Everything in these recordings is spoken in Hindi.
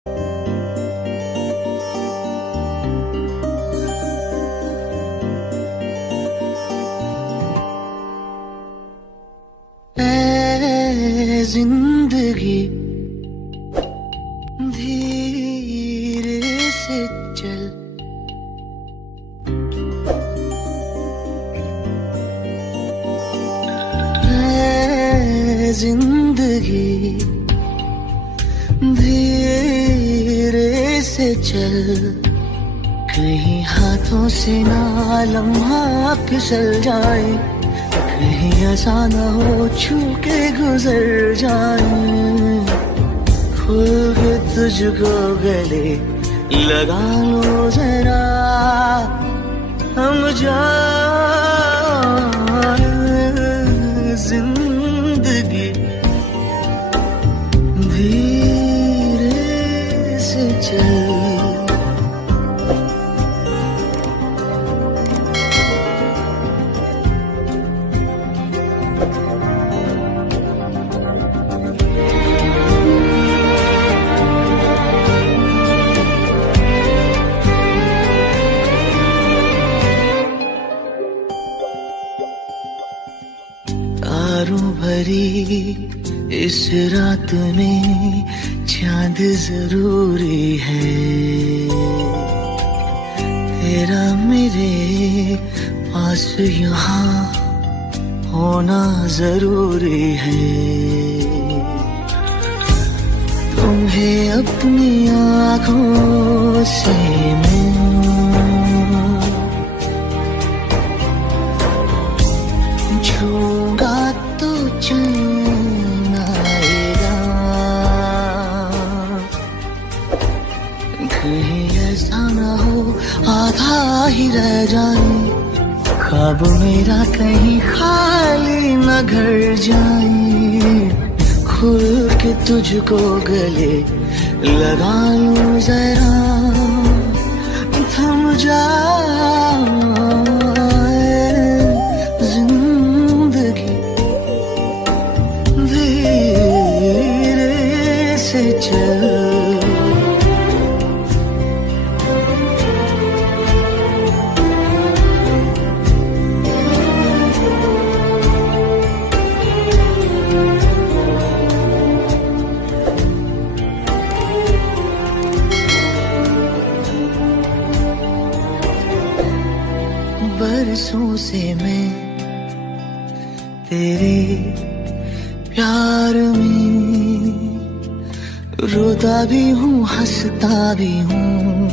ऐ जिंदगी धीरे से चल, ऐ जिंदगी धीरे से चल, कहीं हाथों से ना लम्हा फिसल जाए, कहीं ऐसा न हो छू के गुजर जाए। खुल के तुझको गले लगा लो जरा, हम जाए जिंदगी धीरे से चल। तारों भरी इस रात में चांद जरूरी है, तेरा मेरे पास यहाँ होना जरूरी है। तुम्हें अपनी आँखों से मैं छूंगा तो चैन आएगा, कहीं ऐसा ना हो आधा ही रह जाए, ख्वाब मेरा कहीं खाली न घर जाए। खुल के तुझको गले लगा लूं जरा, थम जाए जिंदगी धीरे से चल। बरसों से मैं तेरे प्यार में रोता भी हूँ हंसता भी हूँ,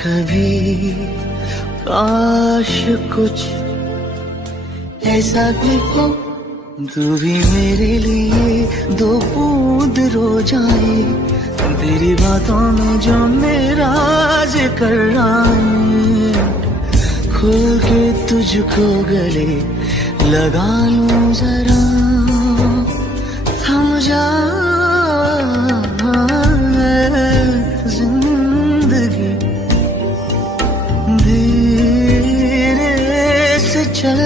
कभी काश कुछ ऐसा भी हो तू भी मेरे लिए दो बूंद रो जाए, तेरी बातों में जो मेरा जिक्र आए। खुल के तुझको गले लगा लूं जरा, थम जाए जिंदगी धीरे से चल।